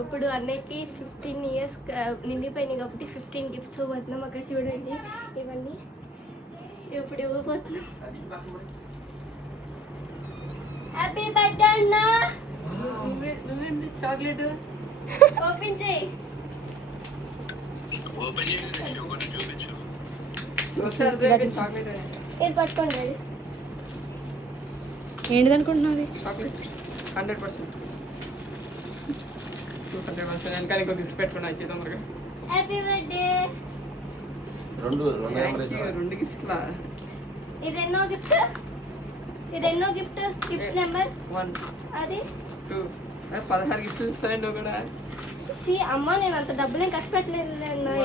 ఇప్పుడు అన్నయ్యకి 15 years నిండిపోయినాయి కాబట్టి 15 గిఫ్ట్స్ పోతున్నాం. అక్కడ చూడండి ఇవన్నీ ఇప్పుడు ఇవ్వబోతున్నాం. హ్యాపీ బర్త్డే అన్న. నువ్వేంటి చాక్లెట్ ఓపెన్ చేయి. చాక్లెట్ ఇది పట్టుకోండి. అది ఏంటిది అనుకుంటున్నావు? చాక్లెట్ 100%. 200% వెనకాల ఇంకో గిఫ్ట్ పెట్టుకున్నా ఇచ్చేద్దాం మరి. Happy birthday. రెండు గిఫ్ట్లా? ఇదెన్నో గిఫ్ట్? ఇదెన్నో గిఫ్ట్? గిఫ్ట్ నెంబర్ 1 అది 2 16 గిఫ్ట్లు ఇస్తాను నువ్వు కూడా. అమ్మ నేను అంత డబ్బులు ఖర్చు పెట్టలేదు.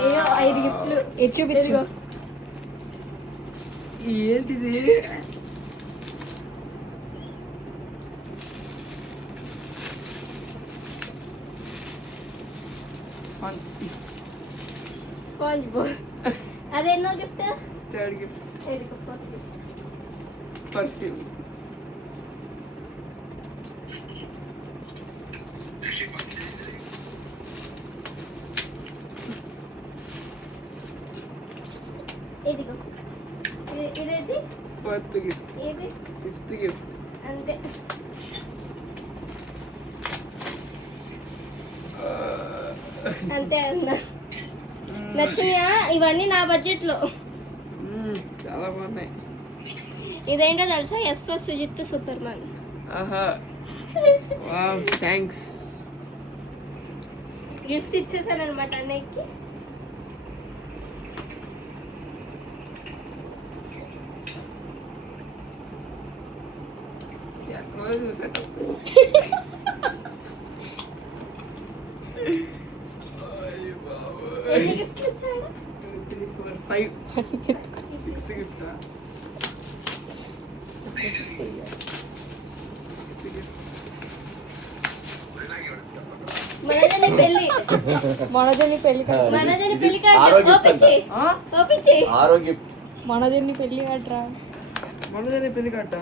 ఏదో 5 గిఫ్ట్లు చూపించు. ఏంటిది? Sponge ball. అదెన్నో gift? 3rd gift. First gift perfume. ఇదిగో. ఇదేది? 4th gift. ఇది 5th గిఫ్ట్. అంతే. అంతే అన్న. నచ్చినాయా? ఇవన్నీ నా బడ్జెట్ లో. చాలా బాగున్నాయి. ఇదేంటో తెలుసా? ఎస్ప్రెస్ సుజిత్ సూపర్ మ్యాన్. ఆహా వావ్ థ్యాంక్స్. గిఫ్ట్స్ ఇచ్చేసాను అనమాట అన్నయ్యకి. చూసాడు ఎన్ని గిఫ్ట్లు ఇచ్చాడు? 2 3 4 5 6th గిఫ్ట్. మనజని పెళ్లి. మనజని పెళ్లి కార్డు. మనజని పెళ్లి కార్డు ఓపెన్ చేయి. ఓపెన్ చేయి. ఆరోగ్యం. మనజని పెళ్లి కార్డు. మనజని పెళ్లి కట్ట.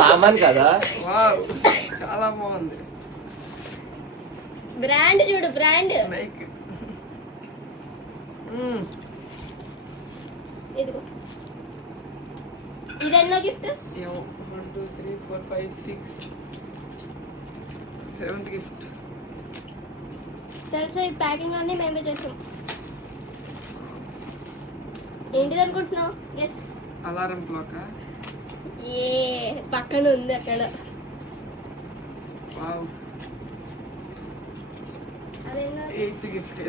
రామన్ కదా. వావ్ చాలా బాగుంది. బ్రాండ్ చూడు, బ్రాండ్. లైక్ ఇదిగో. ఇదెన్నో గిఫ్ట్? 1 2 3 4 5 6 7th gift. తెలుసా ఈ ప్యాకింగ్ అన్నీ మేమే చేసాం. ఏంటిది అనుకుంటున్నావు? Yes, alarm clock. ఏ పక్కన ఉంది అక్కడ. వావ్ అదేనా? 8th gift.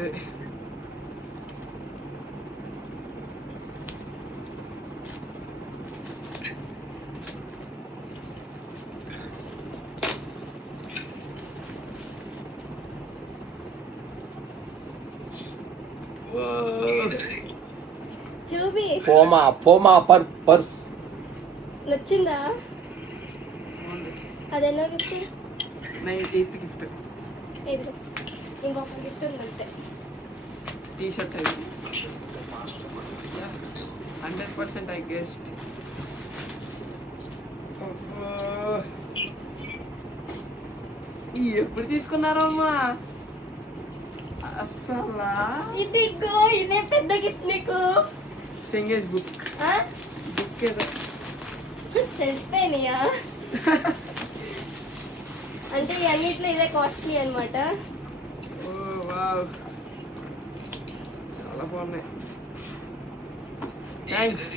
చూపి. పోమా పర్స్. నచ్చిందా? అదేనో గిఫ్ట్? 8th gift. ఇదిగో ఇంకొక గిఫ్ట్ ఉంది అంతే. టీ షర్ట్ అది 100% ఐ గెస్ట్. ఎప్పుడు తీసుకున్నారమ్మా అసలా? ఇదిగో ఇదే పెద్ద గిఫ్ట్ నీకు. సింగేజ్ బుక్. బుక్ ఏదో తెలిసిపోయినాయా? అంటే అన్నిట్లో ఇదే కాస్ట్లీ అనమాట. ఓ వావ్ చాలా బాగున్నాయి. థ్యాంక్స్.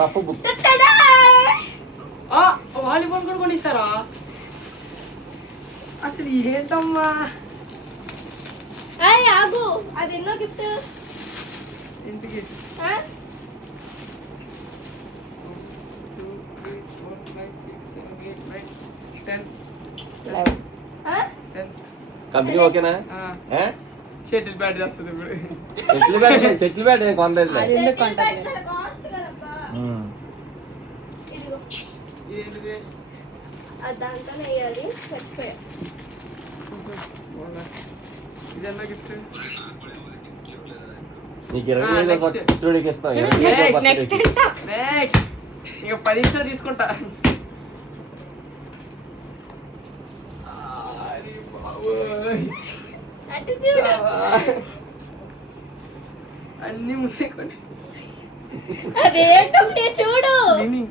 Rough book. వాలీబాల్ కూడా కొనిస్తారా? అసలు ఏంటమ్మా? అయ్యి ఆగు, అది ఎన్నో గిఫ్ట్? ఇంటికి 1 2 3 4 5 6 7 8 9 10 10th. కంపెనీ ఓకేనా? షటిల్ బ్యాట్ చేస్తుంది ఇప్పుడు. షటిల్ బ్యాట్ నేను కొనలేదు. ఏంటిది? దాంతో వేయాలి. మర్చిపోయా. ఇదన్నా గిఫ్ట్. నీకు 20,000 స్టూడియోకి ఇస్తాం. నెక్స్ట్ ఇక 10 ఇస్తా తీసుకుంటా. చూడు అన్ని ముందే కొన్ని అదేంటే చూడు విని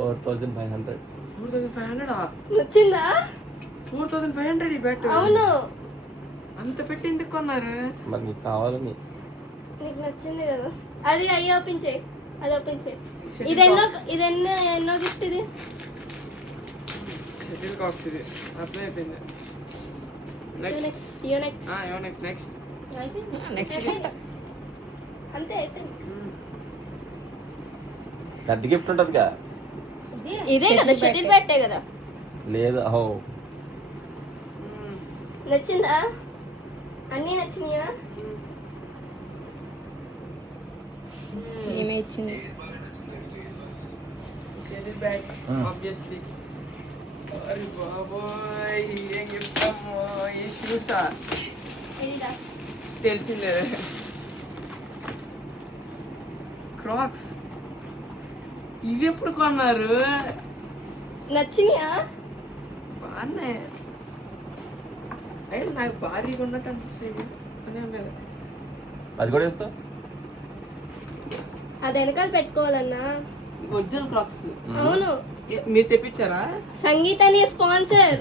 4500. 4500 నచ్చిందా 4500 ఈ బ్యాట్ అవును అంత పెట్టి ఎందుకు కొన్నారు? మరి నీకు కావాలని. నీకు నచ్చింది కదా అది అయ్యి ఓపెన్ చేయి అది ఓపెన్ చేయి Shuttle ఇది ఎన్నో cocks. ఇది ఎన్నో గిఫ్ట్ ఇది షటిల్ కాక్స్ ఇది అప్లై అయిపోయింది. నెక్స్ట్ నెక్స్ట్ నెక్స్ట్ నెక్స్ట్ అంతే అయిపోయింది పెద్ద గిఫ్ట్ ఉంటుందిగా. ఇదే కదా షటిల్ బ్యాటే కదా లేదు అహో నచ్చిందా అన్నీ నచ్చినాయా ఏమే ఇచ్చింది షటిల్ బ్యాట్ ఆబ్వియస్లీ. అరే బాబోయ్ ఏం చెప్తాము ఈ షూసా ఇదిరా. తెలిసిందే. క్రాక్స్ ఇవి ఎప్పుడు కొన్నారు? నచ్చినాయా బాగున్నాయి. అయినా నాకు భారీగా ఉన్నట్టు అనిపిస్తుంది అనే ఉన్నది. అది కూడా ఇస్తా. అది వెనకాల పెట్టుకోవాలన్నా ఒరిజినల్ క్రాక్స్ అవును మీరు తెప్పించారా? సంగీతాన్ని స్పాన్సర్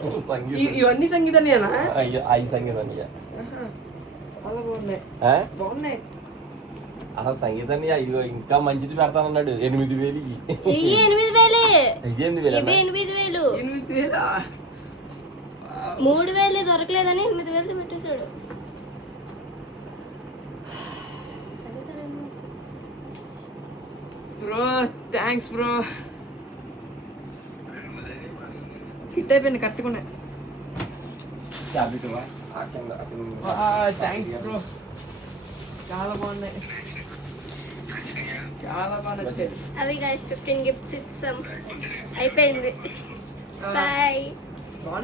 ఇవన్నీ సంగీతనేనా? అయ్యో ఐ సంగీతాన్ని చాలా బాగున్నాయి బాగున్నాయి. అసలు సంగీతాన్ని అయ్యో ఇంకా మంచిది పెడతానన్నాడు 8000. ఇవి 8000 8,000 ఇవి 8000 8,000 3,000 దొరకలేదని 8,000 పెట్టేశాడు బ్రో థ్యాంక్స్ బ్రో. ఫిట్ అయిపోయింది కట్టుకున్నా. థ్యాంక్స్ బ్రో చాలా బాగున్నాయి చాలా బాగా నచ్చాయి. అవి గైస్ 15 గిఫ్ట్స్ ఇచ్చాం అయిపోయింది బాయ్